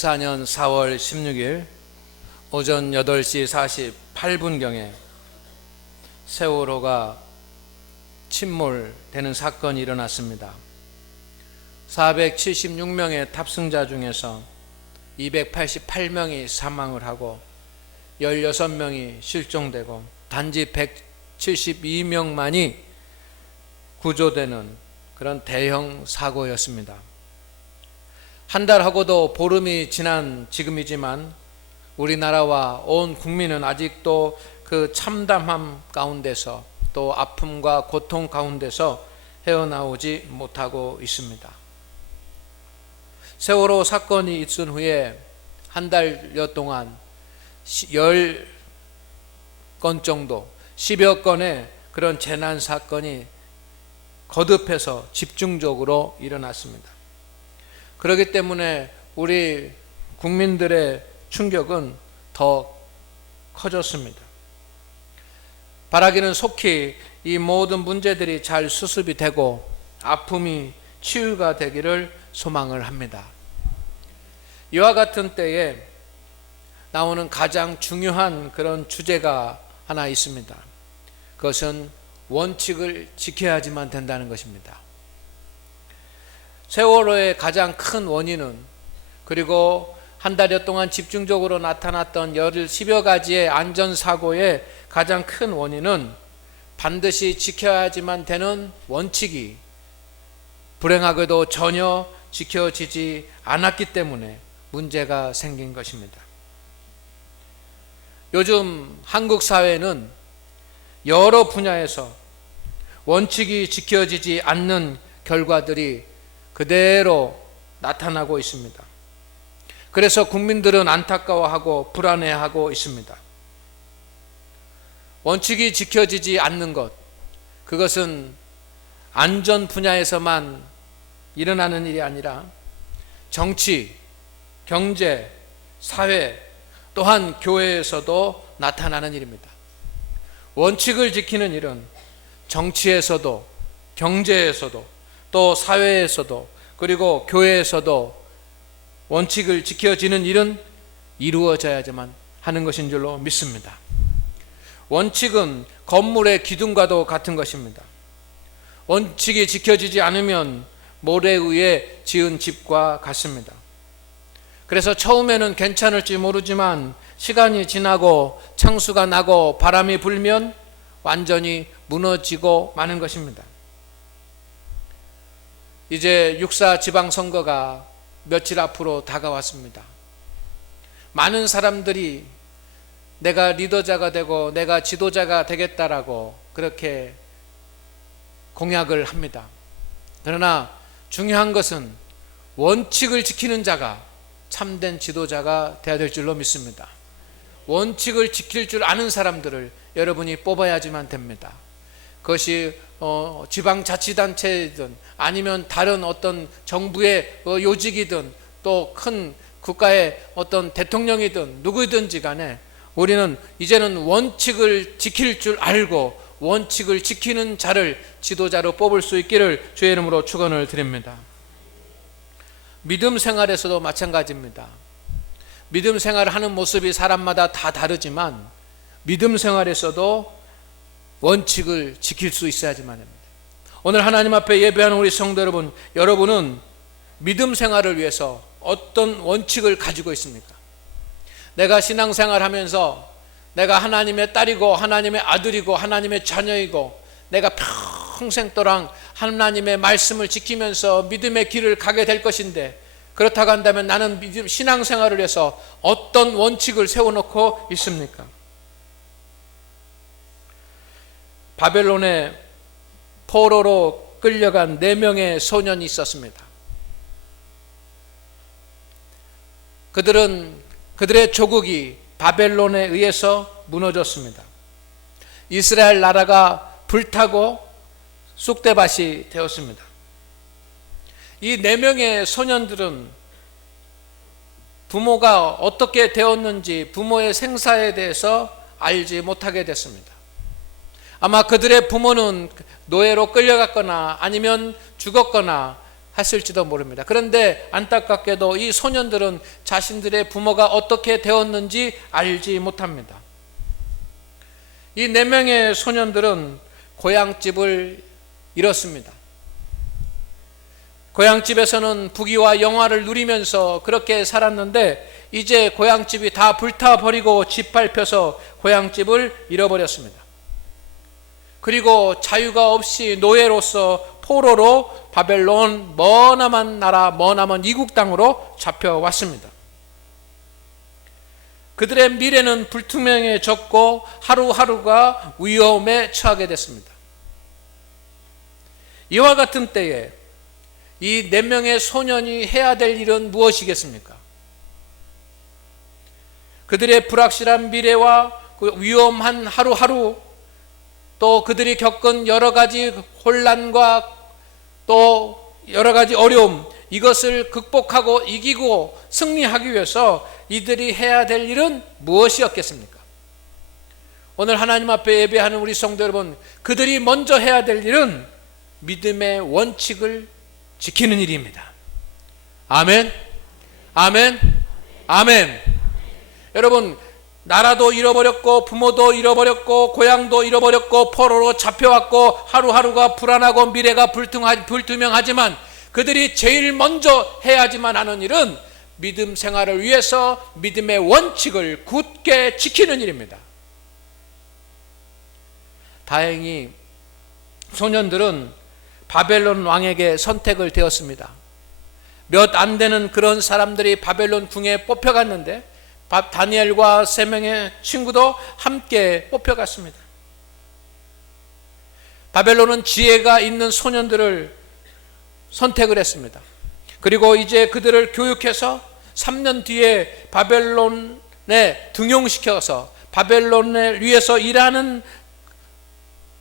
2014년 4월 16일 오전 8시 48분경에 세월호가 침몰되는 사건이 일어났습니다. 476명의 탑승자 중에서 288명이 사망을 하고 16명이 실종되고 단지 172명만이 구조되는 그런 대형 사고였습니다. 한 달하고도 보름이 지난 지금이지만 우리나라와 온 국민은 아직도 그 참담함 가운데서 또 아픔과 고통 가운데서 헤어나오지 못하고 있습니다. 세월호 사건이 있은 후에 한 달여 동안 10건 정도, 10여 건의 그런 재난 사건이 거듭해서 집중적으로 일어났습니다. 그렇기 때문에 우리 국민들의 충격은 더 커졌습니다. 바라기는 속히 이 모든 문제들이 잘 수습이 되고 아픔이 치유가 되기를 소망을 합니다. 이와 같은 때에 나오는 가장 중요한 그런 주제가 하나 있습니다. 그것은 원칙을 지켜야지만 된다는 것입니다. 세월호의 가장 큰 원인은, 그리고 한 달여 동안 집중적으로 나타났던 10여 가지의 안전사고의 가장 큰 원인은 반드시 지켜야지만 되는 원칙이 불행하게도 전혀 지켜지지 않았기 때문에 문제가 생긴 것입니다. 요즘 한국 사회는 여러 분야에서 원칙이 지켜지지 않는 결과들이 그대로 나타나고 있습니다. 그래서 국민들은 안타까워하고 불안해하고 있습니다. 원칙이 지켜지지 않는 것, 그것은 안전 분야에서만 일어나는 일이 아니라 정치, 경제, 사회, 또한 교회에서도 나타나는 일입니다. 원칙을 지키는 일은 정치에서도, 경제에서도, 또 사회에서도, 그리고 교회에서도 원칙을 지켜지는 일은 이루어져야지만 하는 것인 줄로 믿습니다. 원칙은 건물의 기둥과도 같은 것입니다. 원칙이 지켜지지 않으면 모래 위에 지은 집과 같습니다. 그래서 처음에는 괜찮을지 모르지만 시간이 지나고 창수가 나고 바람이 불면 완전히 무너지고 마는 것입니다. 이제 6.4 지방선거가 며칠 앞으로 다가왔습니다. 많은 사람들이 내가 리더자가 되고 내가 지도자가 되겠다라고 그렇게 공약을 합니다. 그러나 중요한 것은 원칙을 지키는 자가 참된 지도자가 되어야 될 줄로 믿습니다. 원칙을 지킬 줄 아는 사람들을 여러분이 뽑아야지만 됩니다. 그것이 지방자치단체이든 아니면 다른 어떤 정부의 요직이든 또 큰 국가의 어떤 대통령이든 누구든지 간에 우리는 이제는 원칙을 지킬 줄 알고 원칙을 지키는 자를 지도자로 뽑을 수 있기를 주의 이름으로 축원을 드립니다. 믿음 생활에서도 마찬가지입니다. 믿음 생활을 하는 모습이 사람마다 다 다르지만 믿음 생활에서도 원칙을 지킬 수 있어야지만 합니다. 오늘 하나님 앞에 예배하는 우리 성도 여러분, 여러분은 믿음 생활을 위해서 어떤 원칙을 가지고 있습니까? 내가 신앙생활 하면서 내가 하나님의 딸이고 하나님의 아들이고 하나님의 자녀이고 내가 평생 또랑 하나님의 말씀을 지키면서 믿음의 길을 가게 될 것인데, 그렇다고 한다면 나는 믿음 신앙생활을 위해서 어떤 원칙을 세워놓고 있습니까? 바벨론의 포로로 끌려간 4명의 소년이 있었습니다. 그들의 조국이 바벨론에 의해서 무너졌습니다. 이스라엘 나라가 불타고 쑥대밭이 되었습니다. 이 4명의 소년들은 부모가 어떻게 되었는지 부모의 생사에 대해서 알지 못하게 됐습니다. 아마 그들의 부모는 노예로 끌려갔거나 아니면 죽었거나 했을지도 모릅니다. 그런데 안타깝게도 이 소년들은 자신들의 부모가 어떻게 되었는지 알지 못합니다. 이 4명의 소년들은 고향집을 잃었습니다. 고향집에서는 부귀와 영화를 누리면서 그렇게 살았는데 이제 고향집이 다 불타버리고 짓밟혀서 고향집을 잃어버렸습니다. 그리고 자유가 없이 노예로서 포로로 바벨론 머나먼 나라, 머나먼 이국 땅으로 잡혀왔습니다. 그들의 미래는 불투명해졌고 하루하루가 위험에 처하게 됐습니다. 이와 같은 때에 이 4명의 소년이 해야 될 일은 무엇이겠습니까? 그들의 불확실한 미래와 그 위험한 하루하루, 또 그들이 겪은 여러 가지 혼란과 또 여러 가지 어려움, 이것을 극복하고 이기고 승리하기 위해서 이들이 해야 될 일은 무엇이었겠습니까? 오늘 하나님 앞에 예배하는 우리 성도 여러분, 그들이 먼저 해야 될 일은 믿음의 원칙을 지키는 일입니다. 아멘, 아멘, 아멘. 여러분, 나라도 잃어버렸고 부모도 잃어버렸고 고향도 잃어버렸고 포로로 잡혀왔고 하루하루가 불안하고 미래가 불투명하지만 그들이 제일 먼저 해야지만 하는 일은 믿음 생활을 위해서 믿음의 원칙을 굳게 지키는 일입니다. 다행히 소년들은 바벨론 왕에게 선택을 되었습니다. 몇 안 되는 그런 사람들이 바벨론 궁에 뽑혀갔는데 다니엘과 3명의 친구도 함께 뽑혀갔습니다. 바벨론은 지혜가 있는 소년들을 선택을 했습니다. 그리고 이제 그들을 교육해서 3년 뒤에 바벨론에 등용시켜서 바벨론을 위해서 일하는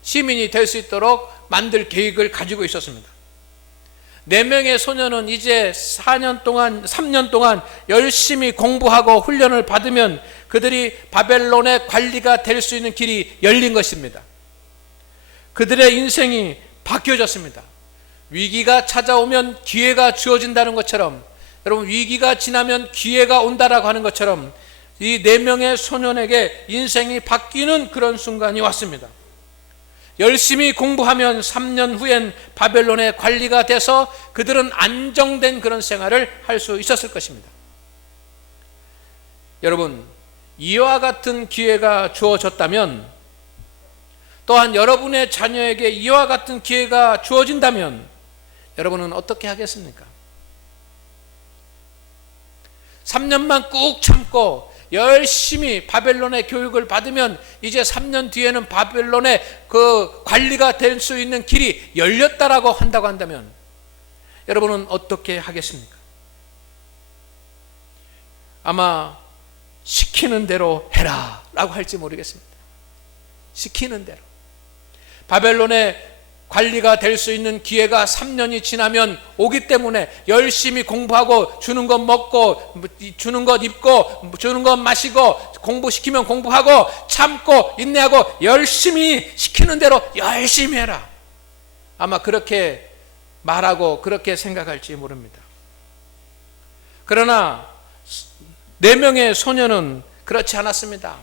시민이 될 수 있도록 만들 계획을 가지고 있었습니다. 4명의 소년은 이제 3년 동안 열심히 공부하고 훈련을 받으면 그들이 바벨론의 관리가 될 수 있는 길이 열린 것입니다. 그들의 인생이 바뀌어졌습니다. 위기가 찾아오면 기회가 주어진다는 것처럼, 여러분, 위기가 지나면 기회가 온다라고 하는 것처럼 이 4명의 소년에게 인생이 바뀌는 그런 순간이 왔습니다. 열심히 공부하면 3년 후엔 바벨론의 관리가 돼서 그들은 안정된 그런 생활을 할 수 있었을 것입니다. 여러분, 이와 같은 기회가 주어졌다면, 또한 여러분의 자녀에게 이와 같은 기회가 주어진다면 여러분은 어떻게 하겠습니까? 3년만 꾹 참고 열심히 바벨론의 교육을 받으면 이제 3년 뒤에는 바벨론의 그 관리가 될 수 있는 길이 열렸다라고 한다고 한다면 여러분은 어떻게 하겠습니까? 아마 시키는 대로 해라 라고 할지 모르겠습니다. 시키는 대로. 바벨론의 관리가 될 수 있는 기회가 3년이 지나면 오기 때문에 열심히 공부하고 주는 것 먹고 주는 것 입고 주는 것 마시고 공부시키면 공부하고 참고 인내하고 열심히 시키는 대로 열심히 해라. 아마 그렇게 말하고 그렇게 생각할지 모릅니다. 그러나 4명의 소년은 그렇지 않았습니다.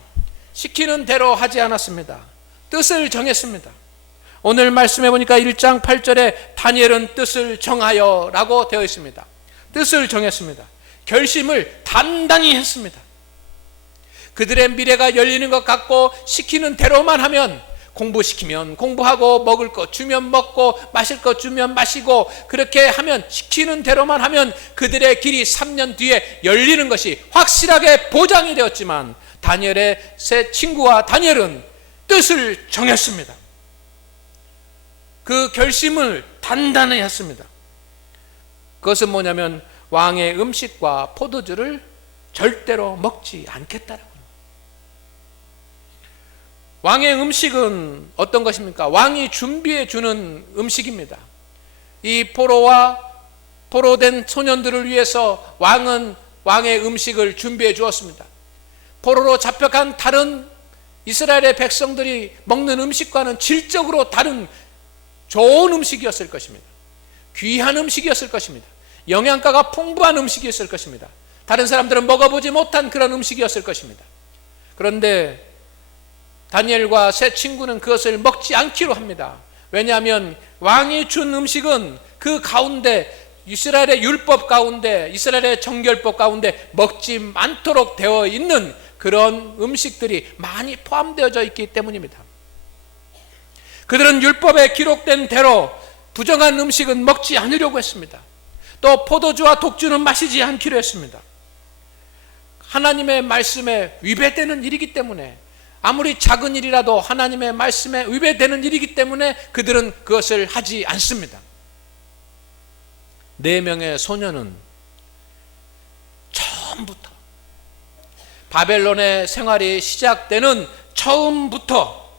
시키는 대로 하지 않았습니다. 뜻을 정했습니다. 오늘 말씀해 보니까 1장 8절에 다니엘은 뜻을 정하여 라고 되어 있습니다. 뜻을 정했습니다. 결심을 단단히 했습니다. 그들의 미래가 열리는 것 같고 시키는 대로만 하면, 공부시키면 공부하고 먹을 것 주면 먹고 마실 것 주면 마시고, 그렇게 하면, 시키는 대로만 하면 그들의 길이 3년 뒤에 열리는 것이 확실하게 보장이 되었지만 다니엘의 세 친구와 다니엘은 뜻을 정했습니다. 그 결심을 단단히 했습니다. 그것은 뭐냐면 왕의 음식과 포도주를 절대로 먹지 않겠다라고 합니다. 왕의 음식은 어떤 것입니까? 왕이 준비해 주는 음식입니다. 이 포로된 소년들을 위해서 왕은 왕의 음식을 준비해 주었습니다. 포로로 잡혀간 다른 이스라엘의 백성들이 먹는 음식과는 질적으로 다른 좋은 음식이었을 것입니다. 귀한 음식이었을 것입니다. 영양가가 풍부한 음식이었을 것입니다. 다른 사람들은 먹어보지 못한 그런 음식이었을 것입니다. 그런데 다니엘과 세 친구는 그것을 먹지 않기로 합니다. 왜냐하면 왕이 준 음식은 그 가운데 이스라엘의 율법 가운데, 이스라엘의 정결법 가운데 먹지 않도록 되어 있는 그런 음식들이 많이 포함되어져 있기 때문입니다. 그들은 율법에 기록된 대로 부정한 음식은 먹지 않으려고 했습니다. 또 포도주와 독주는 마시지 않기로 했습니다. 하나님의 말씀에 위배되는 일이기 때문에, 아무리 작은 일이라도 하나님의 말씀에 위배되는 일이기 때문에 그들은 그것을 하지 않습니다. 4명의 소년은 처음부터, 바벨론의 생활이 시작되는 처음부터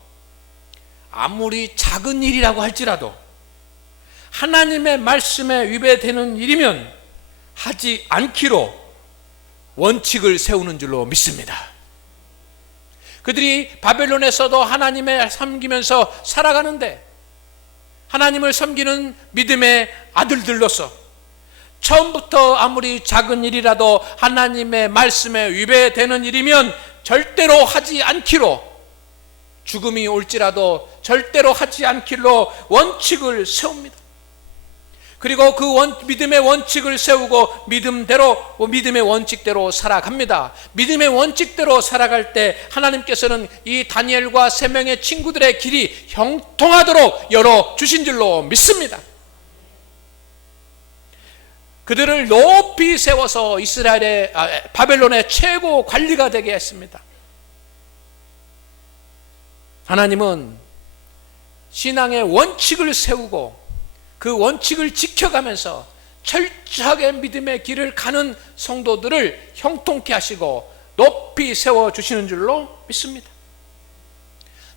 아무리 작은 일이라고 할지라도 하나님의 말씀에 위배되는 일이면 하지 않기로 원칙을 세우는 줄로 믿습니다. 그들이 바벨론에서도 하나님을 섬기면서 살아가는데, 하나님을 섬기는 믿음의 아들들로서 처음부터 아무리 작은 일이라도 하나님의 말씀에 위배되는 일이면 절대로 하지 않기로, 죽음이 올지라도 절대로 하지 않기로 원칙을 세웁니다. 그리고 그 믿음의 원칙을 세우고 믿음의 원칙대로 살아갑니다. 믿음의 원칙대로 살아갈 때 하나님께서는 이 다니엘과 3명의 친구들의 길이 형통하도록 열어주신 줄로 믿습니다. 그들을 높이 세워서 바벨론의 최고 관리가 되게 했습니다. 하나님은 신앙의 원칙을 세우고 그 원칙을 지켜가면서 철저하게 믿음의 길을 가는 성도들을 형통케 하시고 높이 세워주시는 줄로 믿습니다.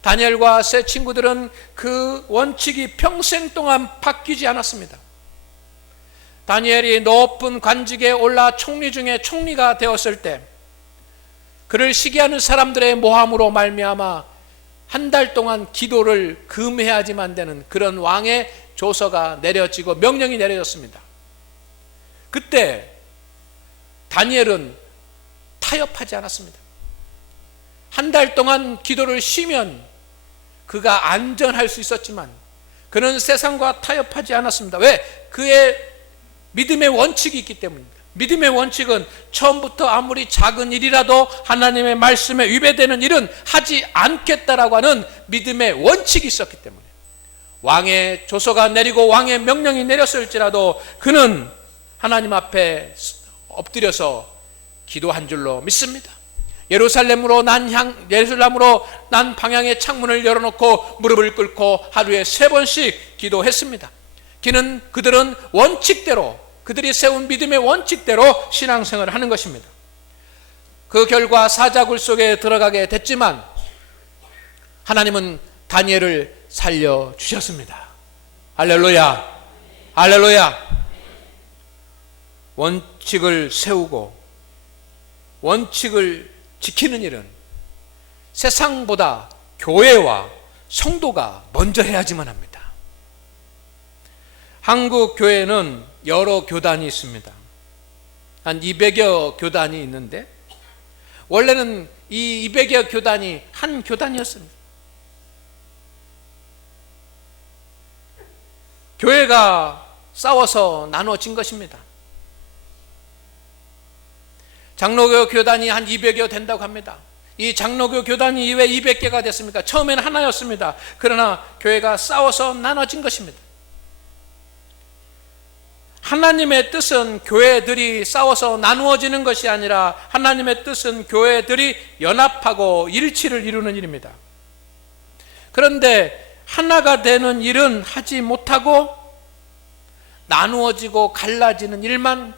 다니엘과 세 친구들은 그 원칙이 평생 동안 바뀌지 않았습니다. 다니엘이 높은 관직에 올라 총리 중에 총리가 되었을 때 그를 시기하는 사람들의 모함으로 말미암아 한 달 동안 기도를 금해야지만 되는 그런 왕의 조서가 내려지고 명령이 내려졌습니다. 그때 다니엘은 타협하지 않았습니다. 한 달 동안 기도를 쉬면 그가 안전할 수 있었지만 그는 세상과 타협하지 않았습니다. 왜? 그의 믿음의 원칙이 있기 때문입니다. 믿음의 원칙은 처음부터 아무리 작은 일이라도 하나님의 말씀에 위배되는 일은 하지 않겠다라고 하는 믿음의 원칙이 있었기 때문에 왕의 조서가 내리고 왕의 명령이 내렸을지라도 그는 하나님 앞에 엎드려서 기도한 줄로 믿습니다. 예루살렘으로 난 방향의 창문을 열어놓고 무릎을 꿇고 하루에 3번씩 기도했습니다. 그들은 원칙대로, 그들이 세운 믿음의 원칙대로 신앙생활을 하는 것입니다. 그 결과 사자굴 속에 들어가게 됐지만 하나님은 다니엘을 살려주셨습니다. 할렐루야, 할렐루야. 원칙을 세우고 원칙을 지키는 일은 세상보다 교회와 성도가 먼저 해야지만 합니다. 한국 교회는 여러 교단이 있습니다. 한 200여 교단이 있는데 원래는 이 200여 교단이 한 교단이었습니다. 교회가 싸워서 나눠진 것입니다. 장로교 교단이 한 200여 된다고 합니다. 이 장로교 교단이 왜 200개가 됐습니까? 처음에는 하나였습니다. 그러나 교회가 싸워서 나눠진 것입니다. 하나님의 뜻은 교회들이 싸워서 나누어지는 것이 아니라 하나님의 뜻은 교회들이 연합하고 일치를 이루는 일입니다. 그런데 하나가 되는 일은 하지 못하고 나누어지고 갈라지는 일만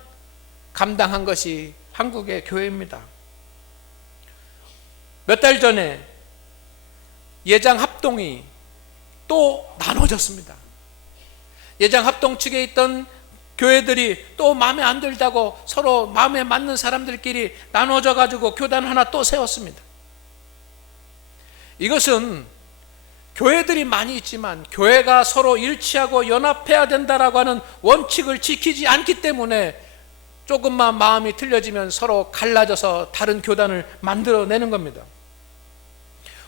감당한 것이 한국의 교회입니다. 몇 달 전에 예장 합동이 또 나눠졌습니다. 예장 합동 측에 있던 교회들이 또 마음에 안 들다고 서로 마음에 맞는 사람들끼리 나눠져 가지고 교단 하나 또 세웠습니다. 이것은 교회들이 많이 있지만 교회가 서로 일치하고 연합해야 된다라고 하는 원칙을 지키지 않기 때문에 조금만 마음이 틀려지면 서로 갈라져서 다른 교단을 만들어내는 겁니다.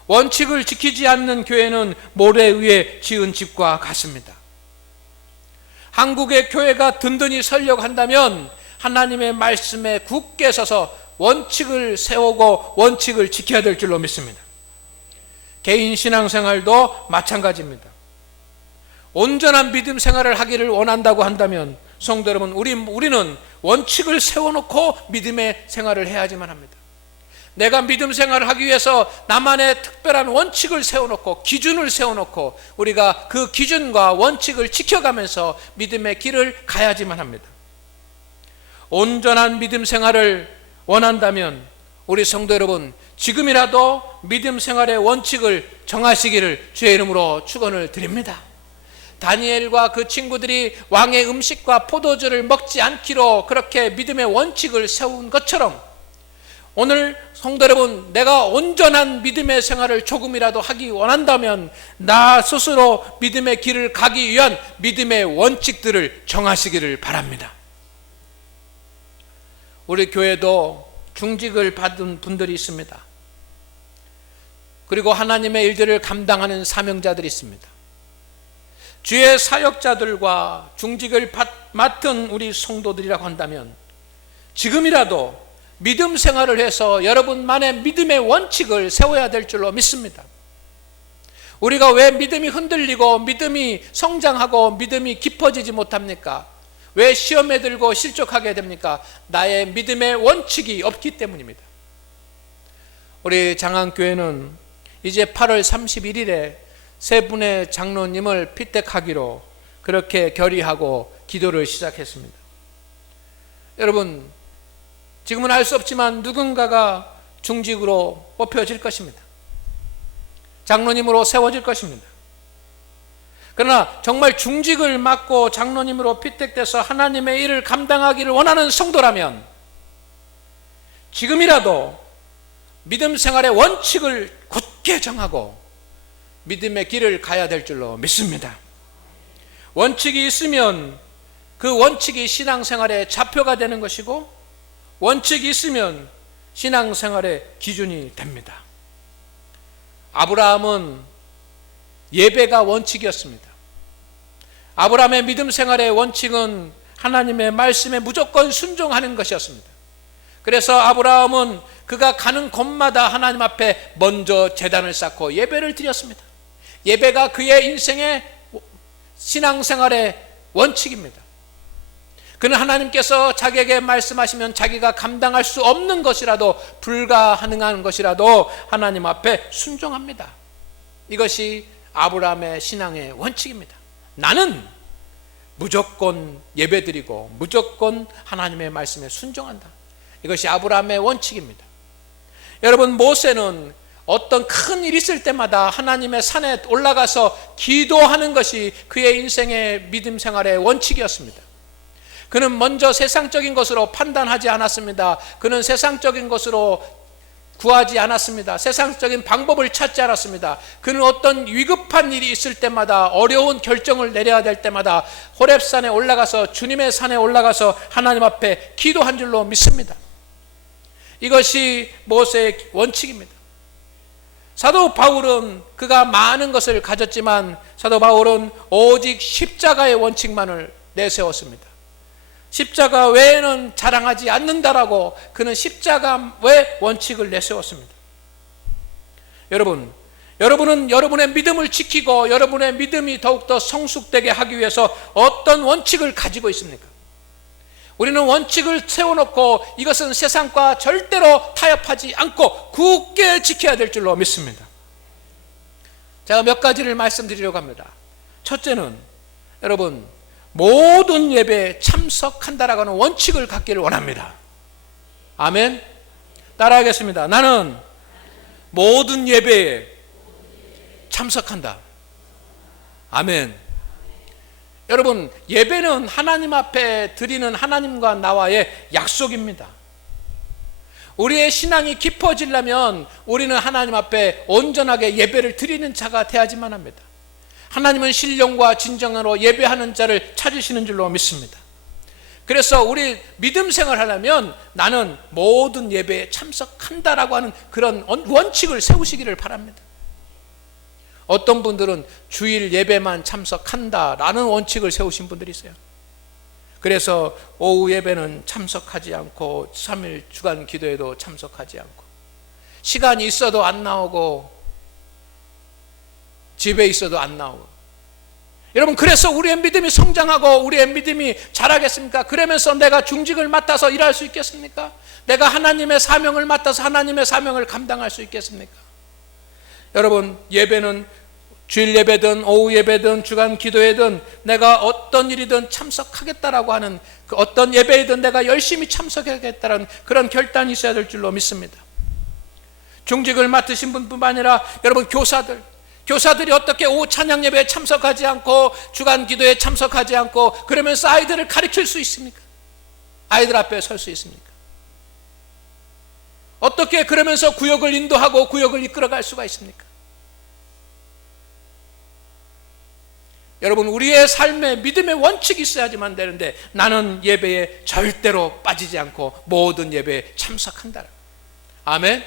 원칙을 지키지 않는 교회는 모래 위에 지은 집과 같습니다. 한국의 교회가 든든히 서려고 한다면 하나님의 말씀에 굳게 서서 원칙을 세우고 원칙을 지켜야 될 줄로 믿습니다. 개인 신앙생활도 마찬가지입니다. 온전한 믿음 생활을 하기를 원한다고 한다면 성도 여러분, 우리는 원칙을 세워놓고 믿음의 생활을 해야지만 합니다. 내가 믿음 생활을 하기 위해서 나만의 특별한 원칙을 세워놓고 기준을 세워놓고 우리가 그 기준과 원칙을 지켜가면서 믿음의 길을 가야지만 합니다. 온전한 믿음 생활을 원한다면 우리 성도 여러분, 지금이라도 믿음 생활의 원칙을 정하시기를 주의 이름으로 축원을 드립니다. 다니엘과 그 친구들이 왕의 음식과 포도주를 먹지 않기로 그렇게 믿음의 원칙을 세운 것처럼 오늘 성도 여러분, 내가 온전한 믿음의 생활을 조금이라도 하기 원한다면 나 스스로 믿음의 길을 가기 위한 믿음의 원칙들을 정하시기를 바랍니다. 우리 교회도 중직을 받은 분들이 있습니다. 그리고 하나님의 일들을 감당하는 사명자들이 있습니다. 주의 사역자들과 중직을 맡은 우리 성도들이라고 한다면 지금이라도 믿음 생활을 해서 여러분만의 믿음의 원칙을 세워야 될 줄로 믿습니다. 우리가 왜 믿음이 흔들리고 믿음이 성장하고 믿음이 깊어지지 못합니까? 왜 시험에 들고 실족하게 됩니까? 나의 믿음의 원칙이 없기 때문입니다. 우리 장안교회는 이제 8월 31일에 세 분의 장로님을 피택하기로 그렇게 결의하고 기도를 시작했습니다. 여러분, 지금은 알 수 없지만 누군가가 중직으로 뽑혀질 것입니다. 장로님으로 세워질 것입니다. 그러나 정말 중직을 맡고 장로님으로 피택돼서 하나님의 일을 감당하기를 원하는 성도라면 지금이라도 믿음 생활의 원칙을 굳게 정하고 믿음의 길을 가야 될 줄로 믿습니다. 원칙이 있으면 그 원칙이 신앙생활의 좌표가 되는 것이고 원칙이 있으면 신앙생활의 기준이 됩니다. 아브라함은 예배가 원칙이었습니다. 아브라함의 믿음 생활의 원칙은 하나님의 말씀에 무조건 순종하는 것이었습니다. 그래서 아브라함은 그가 가는 곳마다 하나님 앞에 먼저 제단을 쌓고 예배를 드렸습니다. 예배가 그의 인생의 신앙생활의 원칙입니다. 그는 하나님께서 자기에게 말씀하시면 자기가 감당할 수 없는 것이라도 불가능한 것이라도 하나님 앞에 순종합니다. 이것이 아브라함의 신앙의 원칙입니다. 나는 무조건 예배드리고 무조건 하나님의 말씀에 순종한다. 이것이 아브라함의 원칙입니다. 여러분, 모세는 어떤 큰 일이 있을 때마다 하나님의 산에 올라가서 기도하는 것이 그의 인생의 믿음 생활의 원칙이었습니다. 그는 먼저 세상적인 것으로 판단하지 않았습니다. 그는 세상적인 것으로 구하지 않았습니다. 세상적인 방법을 찾지 않았습니다. 그는 어떤 위급한 일이 있을 때마다 어려운 결정을 내려야 될 때마다 호렙산에 올라가서 주님의 산에 올라가서 하나님 앞에 기도한 줄로 믿습니다. 이것이 모세의 원칙입니다. 사도 바울은 그가 많은 것을 가졌지만 사도 바울은 오직 십자가의 원칙만을 내세웠습니다. 십자가 외에는 자랑하지 않는다라고 그는 십자가 외 원칙을 내세웠습니다. 여러분은 여러분의 믿음을 지키고 여러분의 믿음이 더욱더 성숙되게 하기 위해서 어떤 원칙을 가지고 있습니까? 우리는 원칙을 세워놓고 이것은 세상과 절대로 타협하지 않고 굳게 지켜야 될 줄로 믿습니다. 제가 몇 가지를 말씀드리려고 합니다. 첫째는 여러분, 모든 예배에 참석한다라고 하는 원칙을 갖기를 원합니다. 아멘. 따라하겠습니다. 나는 모든 예배에 참석한다. 아멘. 여러분, 예배는 하나님 앞에 드리는 하나님과 나와의 약속입니다. 우리의 신앙이 깊어지려면 우리는 하나님 앞에 온전하게 예배를 드리는 자가 되어야지만 합니다. 하나님은 신령과 진정으로 예배하는 자를 찾으시는 줄로 믿습니다. 그래서 우리 믿음 생활하려면 나는 모든 예배에 참석한다라고 하는 그런 원칙을 세우시기를 바랍니다. 어떤 분들은 주일 예배만 참석한다라는 원칙을 세우신 분들이 있어요. 그래서 오후 예배는 참석하지 않고 3일 주간 기도에도 참석하지 않고 시간이 있어도 안 나오고 집에 있어도 안 나오고. 여러분, 그래서 우리의 믿음이 성장하고 우리의 믿음이 자라겠습니까? 그러면서 내가 중직을 맡아서 일할 수 있겠습니까? 내가 하나님의 사명을 맡아서 하나님의 사명을 감당할 수 있겠습니까? 여러분, 예배는 주일 예배든 오후 예배든 주간 기도회든 내가 어떤 일이든 참석하겠다라고 하는 그 어떤 예배이든 내가 열심히 참석하겠다라는 그런 결단이 있어야 될 줄로 믿습니다. 중직을 맡으신 분뿐만 아니라 여러분, 교사들이 어떻게 오후 찬양 예배에 참석하지 않고 주간 기도에 참석하지 않고 그러면서 아이들을 가르칠 수 있습니까? 아이들 앞에 설 수 있습니까? 어떻게 그러면서 구역을 인도하고 구역을 이끌어갈 수가 있습니까? 여러분, 우리의 삶에 믿음의 원칙이 있어야지만 되는데 나는 예배에 절대로 빠지지 않고 모든 예배에 참석한다. 아멘.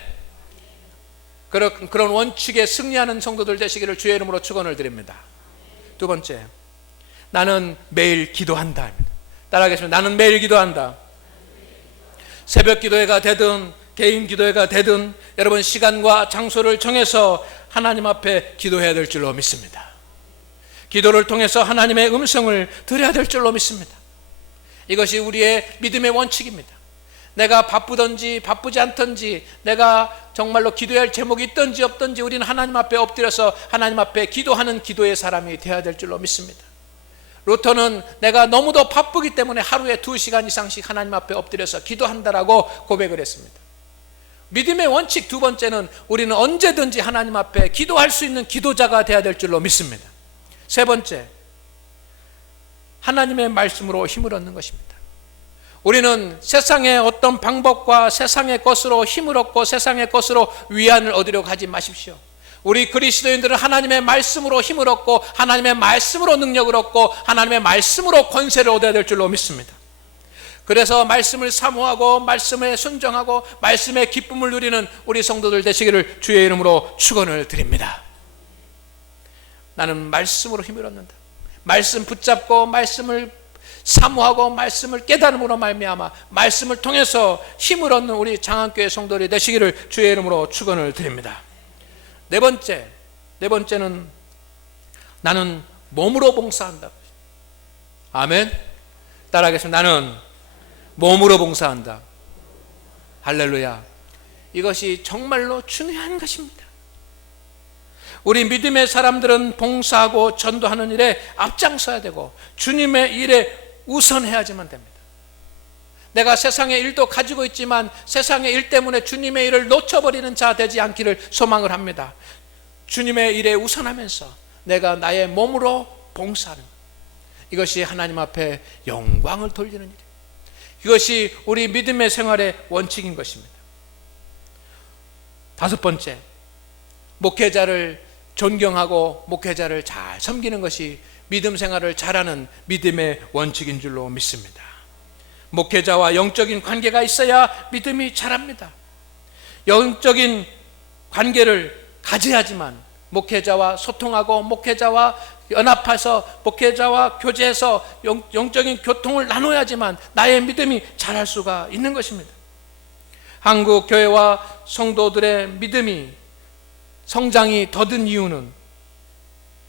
그런 원칙에 승리하는 성도들 되시기를 주의 이름으로 축원을 드립니다. 두 번째, 나는 매일 기도한다. 따라하겠습니다. 나는 매일 기도한다. 새벽 기도회가 되든 개인 기도회가 되든 여러분, 시간과 장소를 정해서 하나님 앞에 기도해야 될 줄로 믿습니다. 기도를 통해서 하나님의 음성을 들어야 될 줄로 믿습니다. 이것이 우리의 믿음의 원칙입니다. 내가 바쁘든지 바쁘지 않든지 내가 정말로 기도할 제목이 있든지 없든지 우리는 하나님 앞에 엎드려서 하나님 앞에 기도하는 기도의 사람이 되어야 될 줄로 믿습니다. 루터는 내가 너무도 바쁘기 때문에 하루에 2시간 이상씩 하나님 앞에 엎드려서 기도한다라고 고백을 했습니다. 믿음의 원칙 두 번째는 우리는 언제든지 하나님 앞에 기도할 수 있는 기도자가 되어야 될 줄로 믿습니다. 세 번째, 하나님의 말씀으로 힘을 얻는 것입니다. 우리는 세상의 어떤 방법과 세상의 것으로 힘을 얻고 세상의 것으로 위안을 얻으려고 하지 마십시오. 우리 그리스도인들은 하나님의 말씀으로 힘을 얻고 하나님의 말씀으로 능력을 얻고 하나님의 말씀으로 권세를 얻어야 될 줄로 믿습니다. 그래서 말씀을 사모하고 말씀에 순종하고 말씀의 기쁨을 누리는 우리 성도들 되시기를 주의 이름으로 축원을 드립니다. 나는 말씀으로 힘을 얻는다. 말씀 붙잡고 말씀을 사모하고 말씀을 깨달음으로 말미암아 말씀을 통해서 힘을 얻는 우리 장안교회 성도들이 되시기를 주의 이름으로 축원을 드립니다. 네 번째는 나는 몸으로 봉사한다. 아멘. 따라하겠습니다. 나는 몸으로 봉사한다. 할렐루야. 이것이 정말로 중요한 것입니다. 우리 믿음의 사람들은 봉사하고 전도하는 일에 앞장서야 되고 주님의 일에 우선해야지만 됩니다. 내가 세상의 일도 가지고 있지만 세상의 일 때문에 주님의 일을 놓쳐버리는 자 되지 않기를 소망을 합니다. 주님의 일에 우선하면서 내가 나의 몸으로 봉사하는 것, 이것이 하나님 앞에 영광을 돌리는 일이에요. 이것이 우리 믿음의 생활의 원칙인 것입니다. 다섯 번째, 목회자를 존경하고 목회자를 잘 섬기는 것이 믿음 생활을 잘하는 믿음의 원칙인 줄로 믿습니다. 목회자와 영적인 관계가 있어야 믿음이 자랍니다. 영적인 관계를 가져야지만 목회자와 소통하고 목회자와 연합해서 목회자와 교제해서 영적인 교통을 나눠야지만 나의 믿음이 자랄 수가 있는 것입니다. 한국 교회와 성도들의 믿음이 성장이 더딘 이유는,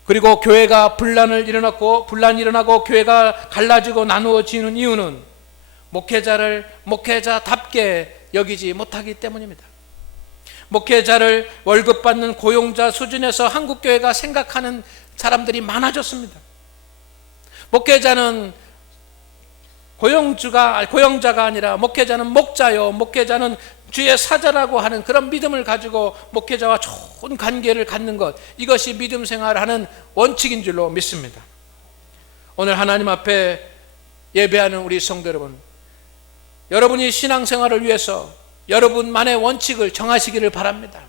그리고 교회가 분란이 일어나고 교회가 갈라지고 나누어지는 이유는 목회자를 목회자답게 여기지 못하기 때문입니다. 목회자를 월급 받는 고용자 수준에서 한국교회가 생각하는 사람들이 많아졌습니다. 목회자는 고용자가 아니라 목회자는 목자요, 목회자는 주의 사자라고 하는 그런 믿음을 가지고 목회자와 좋은 관계를 갖는 것, 이것이 믿음 생활을 하는 원칙인 줄로 믿습니다. 오늘 하나님 앞에 예배하는 우리 성도 여러분, 여러분이 신앙생활을 위해서 여러분만의 원칙을 정하시기를 바랍니다.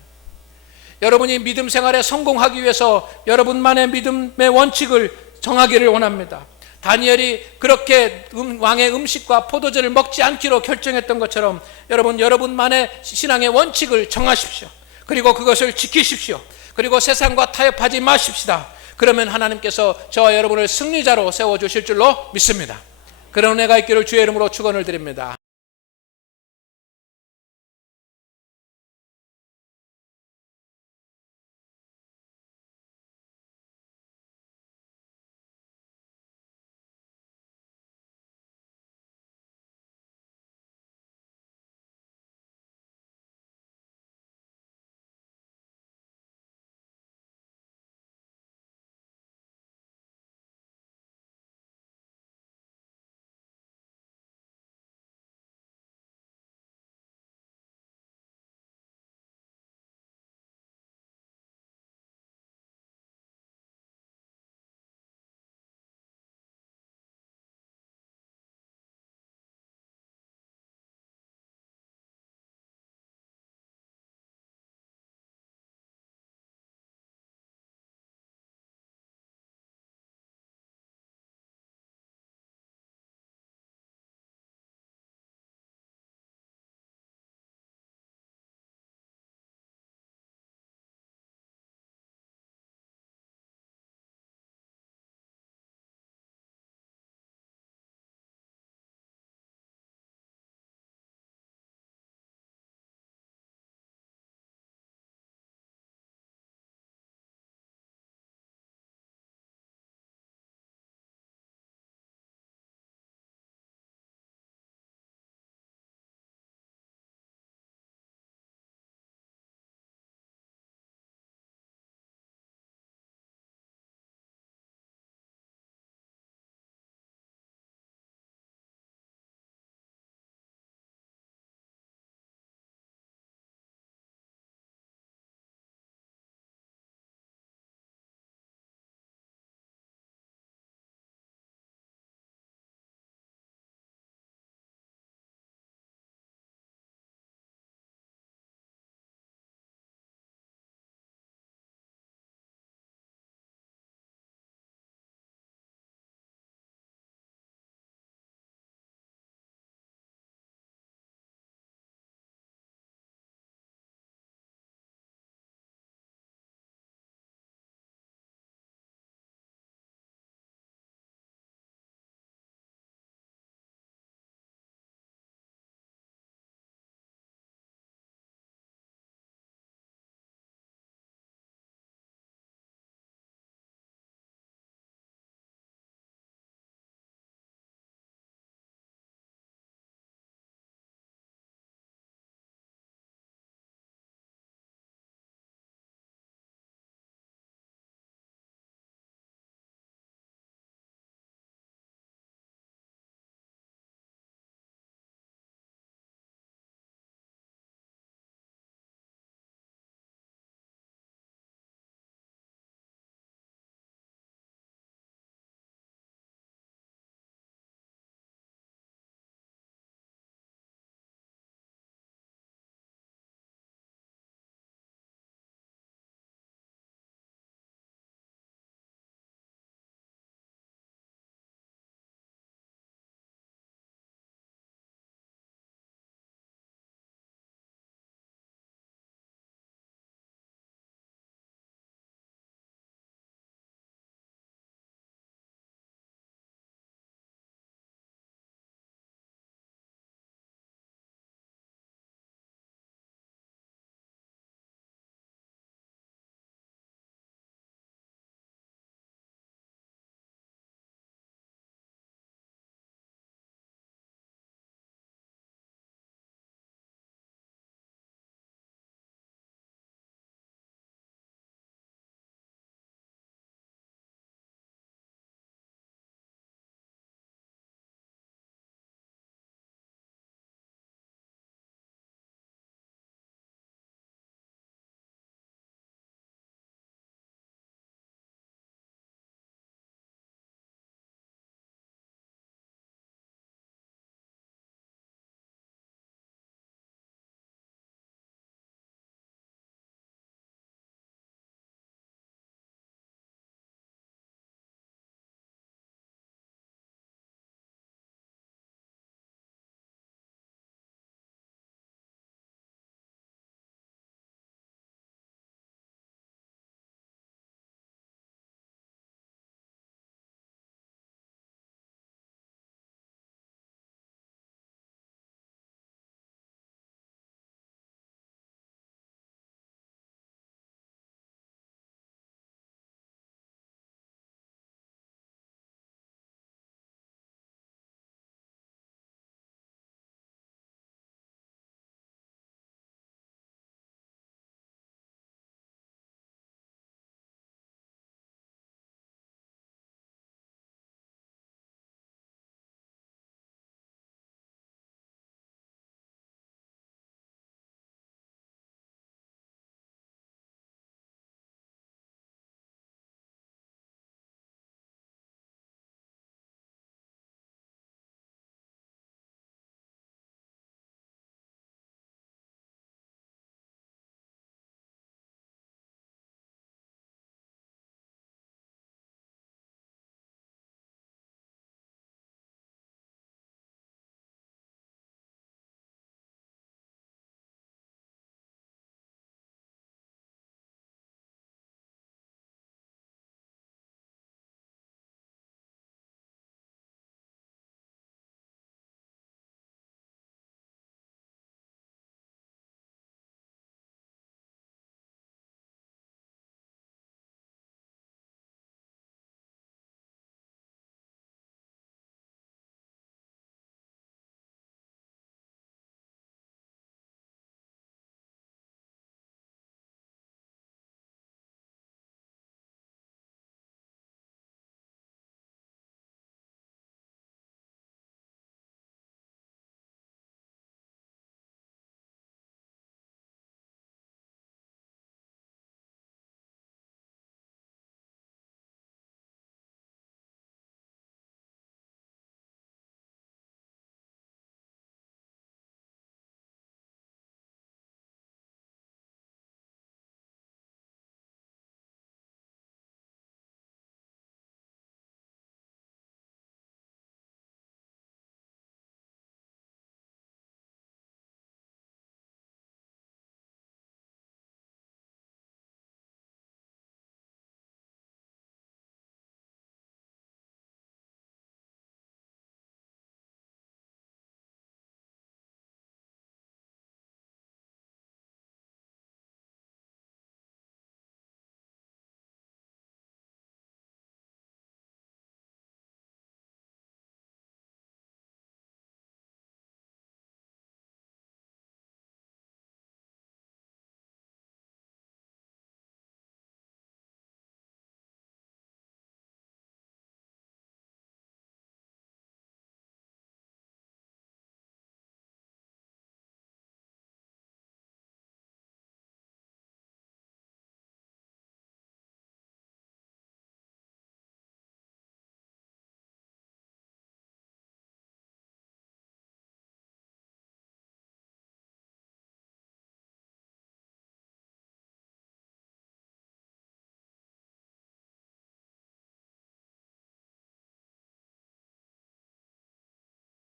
여러분이 믿음 생활에 성공하기 위해서 여러분만의 믿음의 원칙을 정하기를 원합니다. 다니엘이 그렇게 왕의 음식과 포도주를 먹지 않기로 결정했던 것처럼 여러분만의 신앙의 원칙을 정하십시오. 그리고 그것을 지키십시오. 그리고 세상과 타협하지 마십시다. 그러면 하나님께서 저와 여러분을 승리자로 세워주실 줄로 믿습니다. 그런 은혜가 있기를 주의 이름으로 축원을 드립니다.